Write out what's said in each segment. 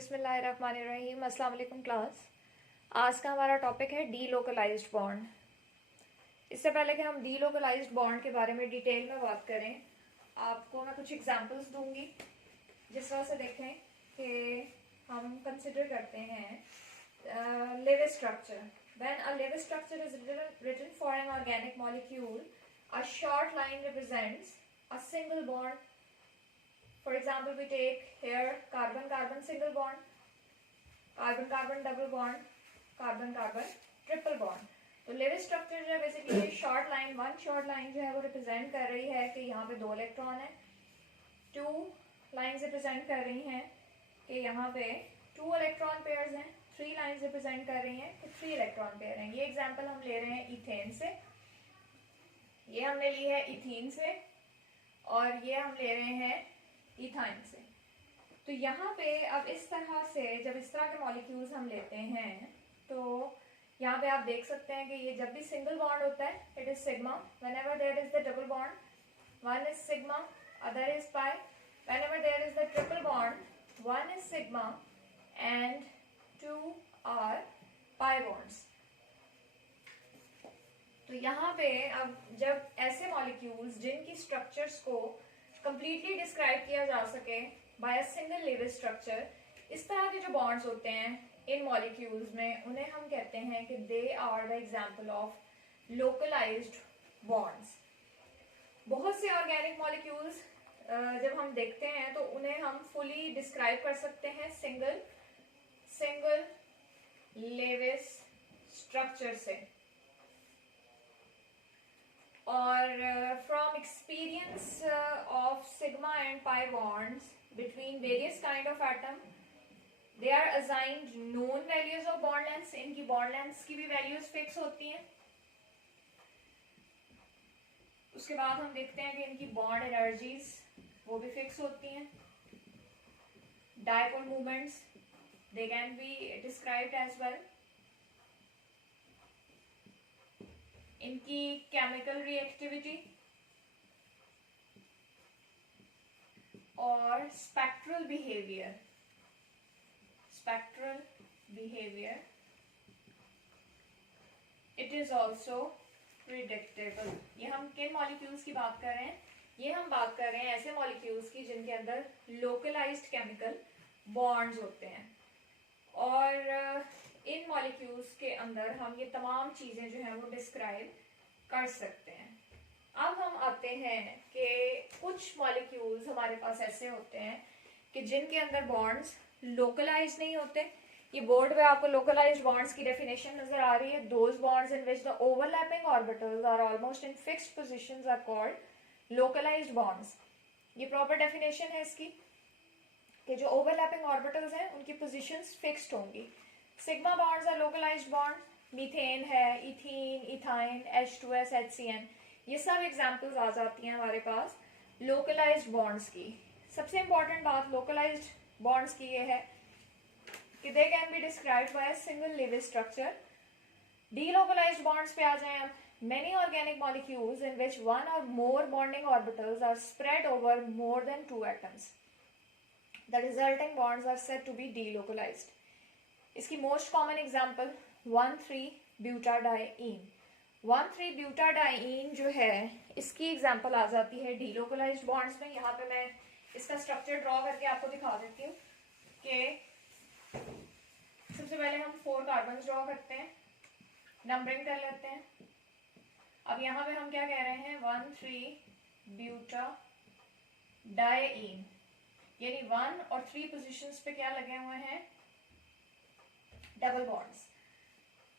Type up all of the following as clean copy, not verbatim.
बिस्मिल्लाहिर्रहमानिर्रहीम। अस्सलाम वालेकुम क्लास। आज का हमारा टॉपिक है डीलोकलाइज्ड बॉन्ड। इससे पहले कि हम डीलोकलाइज्ड बॉन्ड के बारे में डिटेल में बात करें, आपको मैं कुछ एग्जांपल्स दूंगी जिस तरह से देखें कि हम कंसिडर करते हैं Lewis structure. When a Lewis structure is written for an organic molecule, a short line represents a single bond. For example, we take here carbon-carbon single bond, carbon-carbon double bond, carbon-carbon triple bond. तो Levi's structure जो है basically short line, one short line जो है वो represent कर रही है कि यहाँ पे 2 इलेक्ट्रॉन है। 2 लाइंस रिप्रेजेंट कर रही हैं कि यहाँ पे 2 इलेक्ट्रॉन पेयर्स हैं। 3 लाइंस रिप्रेजेंट कर रही हैं कि 3 इलेक्ट्रॉन पेयर हैं। ये एग्जांपल हम ले रहे हैं इथेन से, ये हमने ली है इथीन से, और ये हम ले रहे हैं इथाइन से। तो यहाँ पे अब इस तरह से जब इस तरह के मॉलिक्यूल्स हम लेते हैं तो यहाँ पे आप देख सकते हैं कि ये जब भी सिंगल बॉन्ड होता है it is sigma, whenever there is the double bond one is sigma, other is pi, whenever there is the triple bond one is sigma and 2 are pi bonds. तो यहाँ पे अब जब ऐसे मॉलिक्यूल्स जिनकी structures को कंप्लीटली डिस्क्राइब किया जा सके by a single Lewis structure, इस तरह के जो बॉन्ड्स होते हैं इन मॉलिक्यूल्स में, उन्हें हम कहते हैं कि they are the example of localised bonds. बहुत से ऑर्गेनिक मॉलिक्यूल्स जब हम देखते हैं तो उन्हें हम फुली डिस्क्राइब कर सकते हैं सिंगल लेविस स्ट्रक्चर से। और from experience of sigma and pi bonds between various kind of atom, they are assigned known values of bond lengths. इनकी bond lengths की भी values fix होती हैं। उसके बाद हम देखते हैं कि इनकी bond energies वो भी fix होती हैं। dipole movements they can be described as well। इनकी केमिकल रिएक्टिविटी और spectral behaviour it is also predictable. ये हम किन मॉलिक्यूल्स की बात कर रहे हैं? ये हम बात कर रहे हैं ऐसे मॉलिक्यूल्स की जिनके अंदर लोकलाइज्ड केमिकल बॉन्ड्स होते हैं, और इन मॉलिक्यूल्स के अंदर हम ये तमाम चीजें जो हैं वो डिस्क्राइब कर सकते हैं। अब हम आते हैं कि कुछ मॉलिक्यूल्स हमारे पास ऐसे होते हैं कि जिनके अंदर बॉन्ड्स लोकलाइज नहीं होते। ये बोर्ड पे आपको लोकलाइज्ड बॉन्ड्स की डेफिनेशन नजर आ रही है। Those bonds in which the overlapping orbitals are almost in fixed positions are called localised bonds. ये प्रॉपर डेफिनेशन है इसकी कि जो ओवरलैपिंग ऑर्बिटल्स हैं उनकी पोजीशंस फिक्स्ड होंगी। Sigma bonds are localised bond, methane है, इथीन, इथाइन, H2S, HCN, ये सब एग्जांपल्स आ जाती हैं हमारे पास लोकलाइज्ड बॉन्ड्स की। सबसे इंपॉर्टेंट बात लोकलाइज्ड बॉन्ड्स की ये है कि they can be described by a single Lewis structure. Delocalised bonds पे आ जाएं हम। Many organic molecules in which one or more bonding orbitals are spread over more than 2 atoms, the resulting bonds are said to be delocalised. इसकी most common example 1,3-ब्यूटाडाइईन। 1,3-ब्यूटाडाइईन जो है इसकी एग्जांपल आ जाती है डीलोकलाइज्ड बॉन्ड्स में। यहाँ पे मैं इसका स्ट्रक्चर ड्रॉ करके आपको दिखा देती हूँ कि सबसे पहले हम 4 कार्बन ड्रॉ करते हैं, नंबरिंग कर लेते हैं। अब यहाँ पे हम क्या कह रहे हैं? 1,3-ब्यूटाडाइईन, यानी 1 और 3 पोजीशंस पे क्या लगे हुए हैं? Double bonds.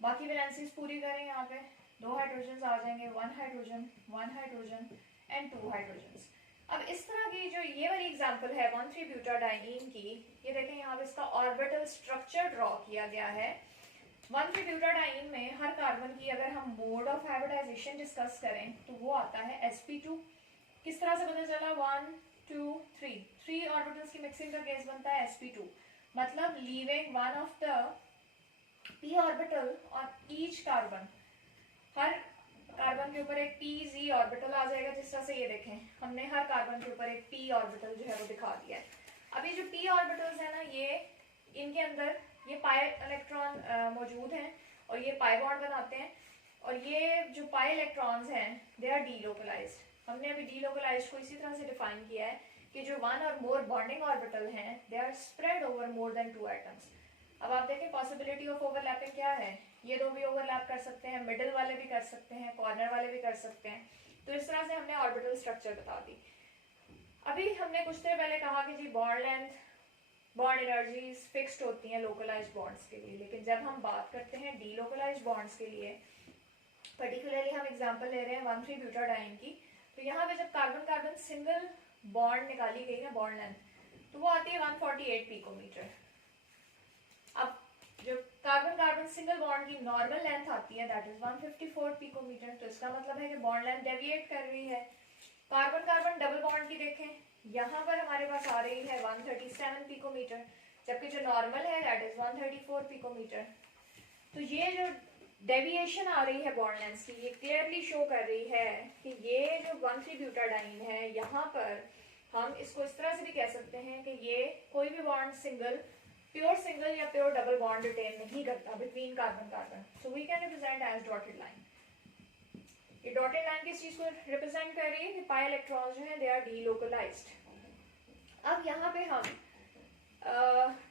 बाकी वैलेंसीज पूरी करें, यहाँ पे 2 हाइड्रोजन आ जाएंगे, 1 हाइड्रोजन एंड 2 हाइड्रोजन। अब इस तरह की जो ये वाली एग्जांपल है 1,3-ब्यूटाडाइईन की, ये देखें यहाँ पे इसका ऑर्बिटल स्ट्रक्चर ड्रॉ किया गया है। 1,3-ब्यूटाडाइईन में हर कार्बन की अगर हम मोड ऑफ हाइब्रिडाइजेशन डिस्कस करें तो वो आता है sp2। किस तरह से पता चला? 1 2 3 ऑर्बिटल्स की मिक्सिंग का केस बनता है sp2, मतलब leaving one of the p orbital on each carbon. Her carbon के ऊपर एक pz ऑर्बिटल आ जाएगा। जिस तरह से ये देखें हमने हर कार्बन के ऊपर एक p ऑर्बिटल जो है वो दिखा दिया है। अब ये जो p ऑर्बिटल्स है ना, ये इनके अंदर ये पाई इलेक्ट्रॉन मौजूद हैं और ये पाई बॉन्ड बनाते हैं, और ये जो पाई इलेक्ट्रॉन्स हैं दे आर डीलोकलाइज्ड। हमने अभी डीलोकलाइज्ड को इसी तरह से डिफाइन किया है कि जो one or more bonding orbital हैं they are spread over more than 2 atoms. अब आप देखें पॉसिबिलिटी ऑफ ओवरलैपिंग क्या है, ये दो भी ओवरलैप कर सकते हैं, मिडिल वाले भी कर सकते हैं, कॉर्नर वाले भी कर सकते हैं। तो इस तरह से हमने ऑर्बिटल स्ट्रक्चर बता दी। अभी हमने कुछ देर पहले कहा कि जी bond length, bond energies fixed होती हैं लोकलाइज्ड बॉन्ड्स के लिए, लेकिन जब हम बात करते हैं डीलोकलाइज्ड बॉन्ड्स के लिए, पर्टिकुलरली हम एग्जांपल ले रहे हैं 1,3-ब्यूटाडाइन की, तो यहाँ पे जब कार्बन कार्बन सिंगल बॉन्ड निकाली गई ना बॉन्ड लेंथ, तो वो आती है 148 पिकोमीटर। अब जो कार्बन कार्बन सिंगल बॉन्ड की नॉर्मल लेंथ आती है दैट इज 154 पिकोमीटर। तो इसका मतलब है कि बॉन्ड लेंथ डेविएट कर रही है। कार्बन कार्बन डबल बॉन्ड की देखें, यहाँ पर हमारे पास आ रही है 137 पिकोमीटर, जबकि जो नॉर्मल है दैट इज 134 पिकोमीटर। तो ये जो डेविएशन आ रही है बॉन्ड लेंथ की, ये क्लियरली शो कर रही है कि ये जो 1,3-ब्यूटाडाइन है, यहाँ पर हम इसको इस तरह से भी कह सकते हैं कि ये कोई भी बॉन्ड सिंगल, प्योर सिंगल या प्योर डबल बॉन्ड रिटेन नहीं करता between carbon carbon. So we can represent as dotted line. ये डॉटेड लाइन किस चीज को रिप्रेजेंट कर रही है कि पाई इलेक्ट्रॉन्स जो हैं दे आर डीलोकलाइज्ड। अब यहाँ पे हम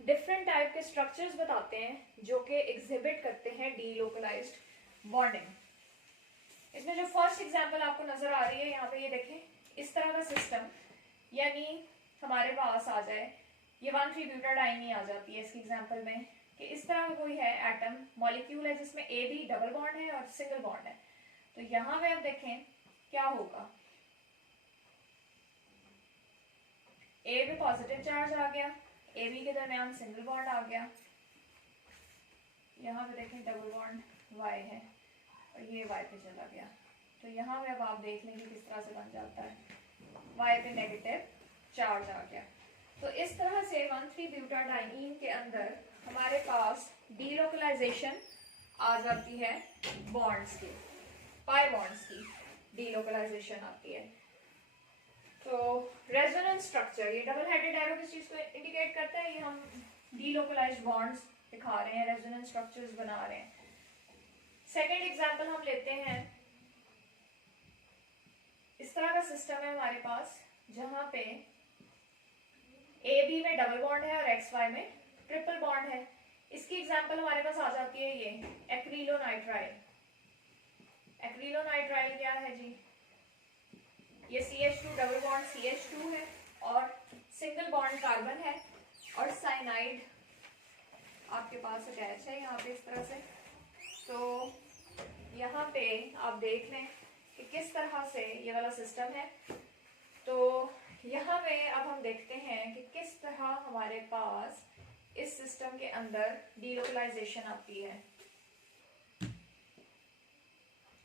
डिफरेंट टाइप के स्ट्रक्चर्स बताते हैं जो कि एग्जिबिट करते हैं डीलोकलाइज्ड बॉन्डिंग। इसमें जो फर्स्ट एग्जांपल आपको नजर आ रही है यहाँ पे, ये देखें इस तरह का सिस्टम, यानी हमारे पास आ जाए ये 1,3-ब्यूटाडाइन ही आ जाती है इसकी एग्जांपल में, कि इस तरह का कोई है एटम मॉलिक्यूल है जिसमें ए बी डबल बॉन्ड है और सिंगल बॉन्ड है। तो यहाँ पे आप देखें क्या होगा, ए पे पॉजिटिव चार्ज आ गया, ए बी के दरमियान सिंगल बॉन्ड आ गया, यहाँ पे देखें डबल बॉन्ड वाई है और ये वाई पे चला गया। तो यहाँ पे अब आप देख लेंगे किस तरह से बन जाता है, वाई पे नेगेटिव चार्ज आ गया। तो इस तरह से 1,3-ब्यूटाडाइन के अंदर हमारे पास डीलोकलाइजेशन आ जाती है बॉन्ड्स की, पाई बॉन्ड्स की डीलोकलाइजेशन आती है। तो रेजोनेंस स्ट्रक्चर, ये डबल हेडेड एरो किस चीज को इंडिकेट करता है, ये हम डीलोकलाइज्ड बॉन्ड्स दिखा रहे हैं, रेजोनेंस स्ट्रक्चर्स बना रहे हैं। सेकेंड एग्जांपल हम लेते हैं, इस तरह का सिस्टम है हमारे पास जहां पे ए बी में डबल बॉन्ड है और एक्स वाई में ट्रिपल बॉन्ड है। इसकी एग्जांपल हमारे पास आ जाती है ये एक्रिलोनाइट्राइल। एक्रिलोनाइट्राइल क्या है जी, ये CH2 डबल बॉन्ड CH2 है और सिंगल बॉन्ड कार्बन है और साइनाइड आपके पास अटैच है यहाँ पे इस तरह से। तो यहाँ पे आप देख लें कि किस तरह से ये वाला सिस्टम है। तो यहाँ पे अब हम देखते हैं कि किस तरह हमारे पास इस सिस्टम के अंदर डीलोकलाइजेशन आती है।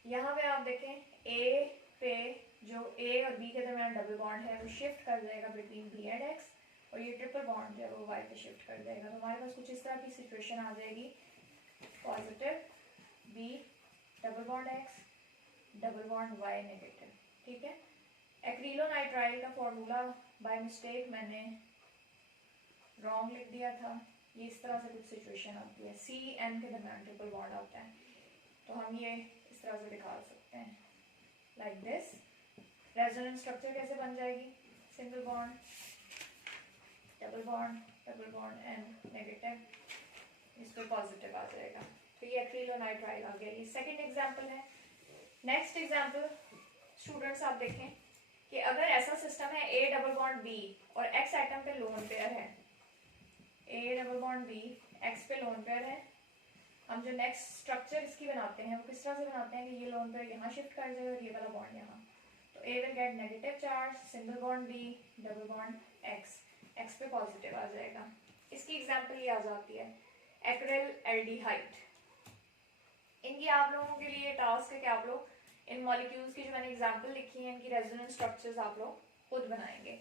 यहाँ पे आप देखें ए पे जो ए और बी के दरमियान डबल बॉन्ड है वो शिफ्ट कर जाएगा बिटवीन बी एंड एक्स, और ये ट्रिपल बॉन्ड जो है वो वाई पे शिफ्ट कर जाएगा। तो हमारे पास कुछ इस तरह की सिचुएशन आ जाएगी, positive B double bond X double bond Y negative. ठीक है, एक्रिलोनाइट्राइल का फॉर्मूला बाय मिस्टेक मैंने रॉन्ग लिख दिया था। ये इस तरह से कुछ सिचुएशन आती है, सी एन के दरमियान ट्रिपल बॉन्ड आता है, तो हम ये इस तरह से दिखा सकते हैं लाइक दिस। रेजोनेंस स्ट्रक्चर कैसे बन जाएगी, single bond double bond and negative, इस पर पॉजिटिव आ जाएगा। तो ये एक्रिलोनाइट्राइल आ गया। ये सेकंड एग्जांपल है। नेक्स्ट एग्जांपल स्टूडेंट्स आप देखें कि अगर ऐसा सिस्टम है ए डबल बॉन्ड बी और एक्स एटम पे लोन पेयर है, A double bond B X पे लोन पेयर है, हम जो नेक्स्ट स्ट्रक्चर इसकी बनाते हैं वो किस तरह से बनाते हैं कि ये लोन पेयर यहाँ शिफ्ट कर जाए और ये वाला बॉन्ड यहाँ। तो A will get negative charge, single bond B double bond X, X पे पॉजिटिव आ जाएगा। इसकी एग्जांपल ये आ जाती है एक्रिल एल्डिहाइड। इनकी आप लोगों के लिए टास्क है कि आप लोग इन मॉलिक्यूल्स की जो मैंने एग्जांपल लिखी है इनकी रेजोनेंस स्ट्रक्चर्स आप लोग खुद बनाएंगे।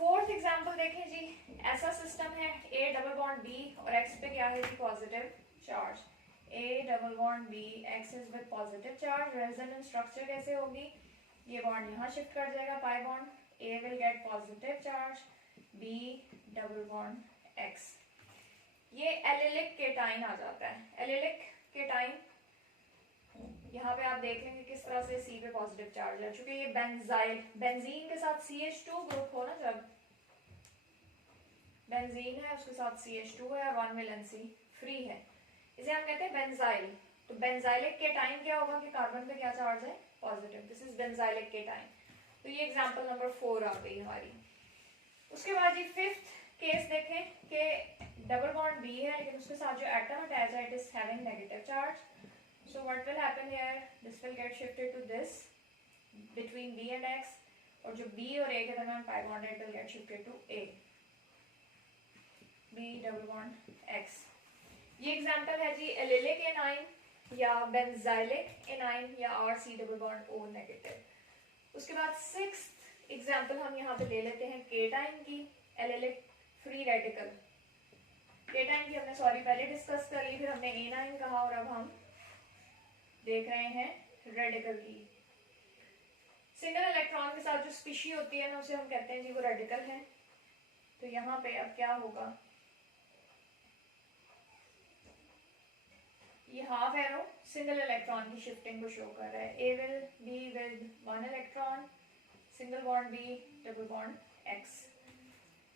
फोर्थ एग्जांपल देखें जी, ऐसा सिस्टम है ए डबल बॉन्ड बी और एक्स पे क्या है जी positive charge, A double bond B X is with positive charge. Resonance structure कैसे होगी, ये बॉन्ड यहाँ शिफ्ट कर जाएगा pi bond, A will get positive charge, B double bond X। ये एलिलिक केटाइन आ जाता है। एलिलिक केटाइन यहाँ पे आप देख लेंगे किस तरह से C पे पॉजिटिव चार्ज है, चूंकि ये बेंजीन के साथ CH2 ग्रुप हो ना, जब बेंजीन है उसके साथ CH2 है और 1 वैलेंसी फ्री है, इसे हम कहते हैं बेंजाइल। तो बेंजाइलिक केटाइन क्या होगा कि कार्बन पे क्या चार्ज है, positive. This is benzylic cation. तो ये एग्जांपल नंबर 4 आ गई हमारी। उसके बाद जी फिफ्थ केस देखें कि डबल बॉन्ड B है लेकिन उसके साथ जो एटम अटैच है it is having negative charge. So what will happen here? This will get shifted to this between B and X, और जो B और A के दरमियान पाई बॉन्ड है it will get shifted to A, B double bond X। ये example है जी allylic A9 या benzylic A9 या RC double bond O negative. उसके बाद सिक्स्थ एग्जांपल हम यहाँ पे ले लेते हैं केटाइन की, एलिलिक फ्री रेडिकल। केटाइन की हमने पहले डिस्कस कर ली, फिर हमने एनाइन कहा और अब हम देख रहे हैं रेडिकल की। सिंगल इलेक्ट्रॉन के साथ जो स्पीशी होती है ना उसे हम कहते हैं जी वो रेडिकल है। तो यहाँ पे अब क्या होगा, ये हाफ एरो सिंगल इलेक्ट्रॉन की शिफ्टिंग को शो कर रहा है। A will be with 1 electron, single bond B double bond X।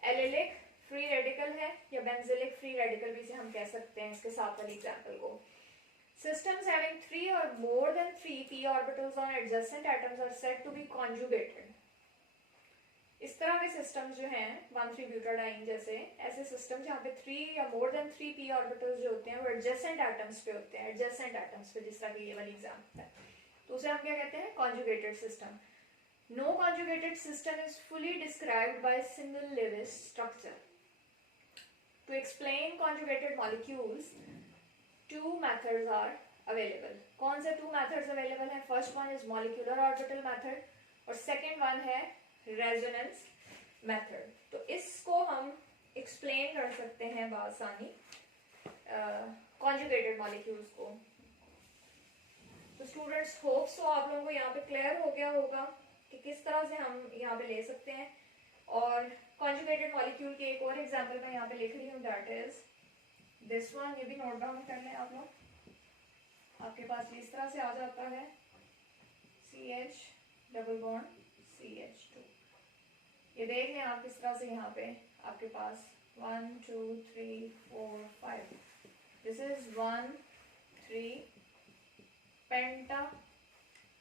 Allylic free radical है या बेंजिलिक फ्री रेडिकल भी इसे हम कह सकते हैं इसके साथ वाली एग्जांपल को। Systems having 3 or more than 3 p orbitals on adjacent atoms are said to be conjugated। इस तरह के सिस्टम्स जो हैं 1,3-ब्यूटाडाइन जैसे, ऐसे सिस्टम जहाँ पे 3 या मोर देन 3 p ऑर्बिटल्स जो होते हैं वो एडजेसेंट एटम्स पे होते हैं, एडजेसेंट एटम्स पे, जिस तरह की ये वाली एग्जांपल है, तो उसे हम क्या कहते हैं, conjugated system. No conjugated system is fully described by single Lewis structure. To explain conjugated molecules two methods are available। कौन से two methods available हैं? First one is molecular orbital method और सेकेंड वन है resonance method. तो इसको हम explain कर सकते हैं बासानी कॉन्जुगेटेड मॉलिक्यूल्स को। तो स्टूडेंट्स होप सो आप लोगों को यहाँ पे क्लियर हो गया होगा कि किस तरह से हम यहाँ पे ले सकते हैं। और कॉन्जुगेटेड मॉलिक्यूल की एक और एग्जांपल मैं यहाँ पे लिख रही हूँ, दैट इज दिस वन। ये भी नोट डाउन कर लें आप लोग। आपके पास इस तरह से आ जाता है CH डबल बॉन्ड CH2। ये देख लें आप किस तरह से यहाँ पे आपके पास 1 2 3 4 5, दिस इज 1 3 पेंटाडाइन।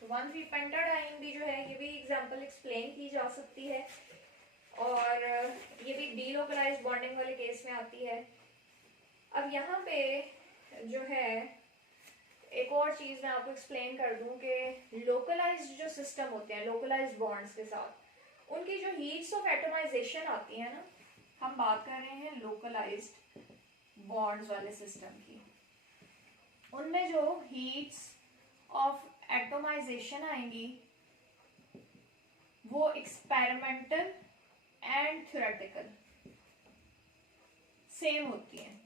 तो 1 3 पेंटाडाइन भी जो है ये भी एग्जांपल एक्सप्लेन की जा सकती है और ये भी डीलोकलाइज्ड बॉन्डिंग वाले केस में आती है। अब यहाँ पे जो है एक और चीज़ मैं आपको एक्सप्लेन कर दूं कि लोकलाइज्ड जो सिस्टम होते हैं लोकलाइज्ड बॉन्ड्स के साथ उनकी जो हीट्स ऑफ एटमाइजेशन आती है ना, हम बात कर रहे हैं लोकलाइज्ड बॉन्ड्स वाले सिस्टम की, उनमें जो हीट्स ऑफ एटमाइजेशन आएंगी वो एक्सपेरिमेंटल एंड थ्योरेटिकल सेम होती हैं।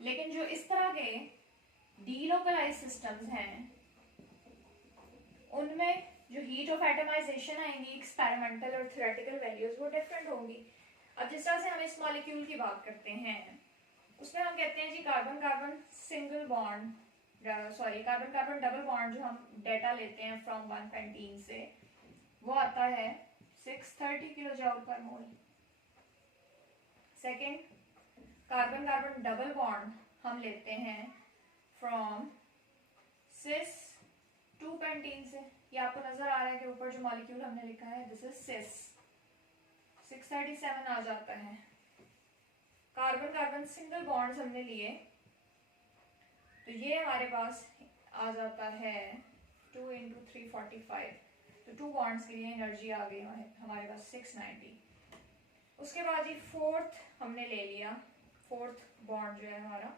लेकिन जो इस तरह के डीलोकलाइज सिस्टम्स हैं उनमें जो हीट ऑफ एटमाइजेशन आएंगी एक्सपेरिमेंटल और थ्योरेटिकल वैल्यूज वो डिफरेंट होंगी। अब जिस तरह से हम इस मॉलिक्यूल की बात करते हैं उसमें हम कहते हैं जी carbon carbon single bond carbon carbon double bond जो हम डेटा लेते हैं फ्रॉम 1 पेंटीन से वो आता है 630 kilo joule per mole. Second carbon carbon double bond हम लेते हैं फ्रॉम सिस 2 पेंटीन से। ये आपको नजर आ रहा है कि ऊपर जो मॉलिक्यूल हमने लिखा है दिस इज सिस, 637 आ जाता है। कार्बन कार्बन सिंगल बॉन्ड्स हमने लिए तो ये हमारे पास आ जाता है 2 × 345, तो 2 बॉन्ड्स के लिए एनर्जी आ गई हमारे पास 690। उसके बाद ये फोर्थ हमने ले लिया, फोर्थ बॉन्ड जो है हमारा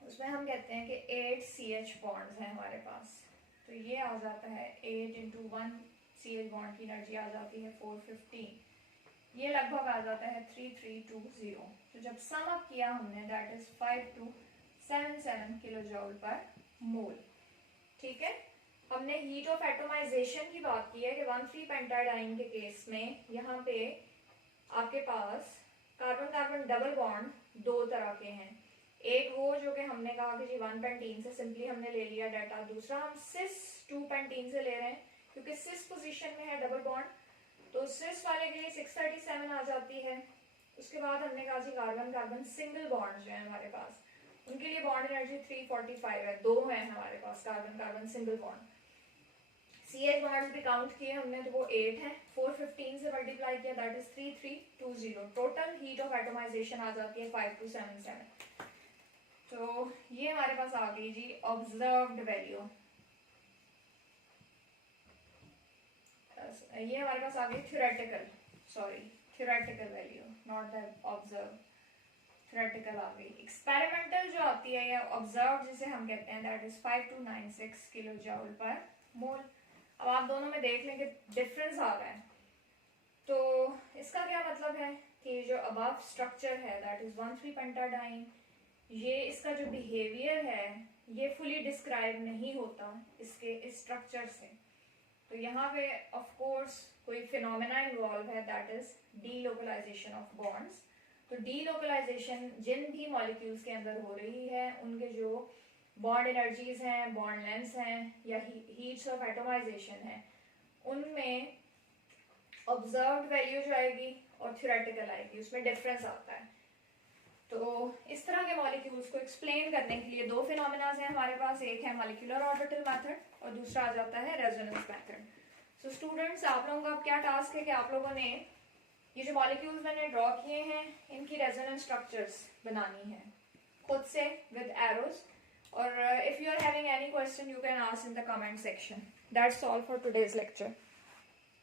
उसमें हम कहते हैं कि 8 CH बॉन्ड्स हैं हमारे पास, तो ये आ जाता है 8 × 1 CH बॉन्ड की एनर्जी आ जाती है 415, ये लगभग आ जाता है 3320। तो जब सम अप किया हमने that is 5277 kilo joule per मोल। ठीक है, हमने हीट ऑफ एटमाइजेशन की बात की है कि 1,3 पेंटाडाइन के केस में यहाँ पे आपके पास कार्बन कार्बन डबल बॉन्ड दो तरह के हैं। एक वो जो कि हमने कहा कि जी 1 पेंटीन से सिंपली हमने ले लिया डाटा, दूसरा हम सिस 2 पेंटीन से ले रहे हैं क्योंकि सिस पोजीशन में है डबल बॉन्ड, तो सिस वाले के लिए 637 आ जाती है। उसके बाद हमने कहा जी कार्बन कार्बन सिंगल बॉन्ड जो है हमारे पास, उनके लिए बॉन्ड एनर्जी 345 है, दो है हमारे पास carbon carbon single bond. CH bonds भी काउंट किए हमने तो वो 8 है, 415 से मल्टीप्लाई किया that is 3320। Total heat of atomisation आ जाती है 5277। तो ये हमारे पास आ गई जी ऑब्जर्व्ड वैल्यू, ये हमारे पास आ गई theoretical value, not the observe, theoretical आ गई। एक्सपेरिमेंटल जो आती है या ऑब्जर्व जिसे हम कहते हैं that is 5296 kilo joule per मोल। अब आप दोनों में देख लें कि डिफरेंस आ रहा है, तो इसका क्या मतलब है कि जो अबव स्ट्रक्चर है दैट इज 1,3 पेंटाडाइन, ये इसका जो बिहेवियर है ये फुली डिस्क्राइब नहीं होता इसके इस स्ट्रक्चर से। तो यहाँ पे ऑफ कोर्स कोई फिनोमेना इन्वॉल्व है that is delocalisation of bonds. तो डीलोकलाइजेशन जिन भी मॉलिक्यूल्स के अंदर हो रही है उनके जो बॉन्ड एनर्जीज हैं, बॉन्ड लेंथ्स हैं या हीट्स ऑफ एटमाइजेशन है, उनमें ऑब्जर्व्ड वैल्यू जो आएगी और थ्योरेटिकल आएगी, उसमें डिफरेंस आता है। तो इस तरह के मॉलिक्यूल्स को एक्सप्लेन करने के लिए दो फिनोमेनास हैं हमारे पास, एक है मॉलिक्यूलर ऑर्बिटल मेथड और दूसरा आ जाता है रेजोनेंस मेथड। सो स्टूडेंट्स, आप लोगों का क्या टास्क है कि आप लोगों ने ये जो मॉलिक्यूल्स मैंने ड्रॉ किए हैं इनकी रेजोनेंस स्ट्रक्चर्स बनानी है खुद से विद एरोज, और if you are having any question you can ask in the comment section. That's all for today's lecture.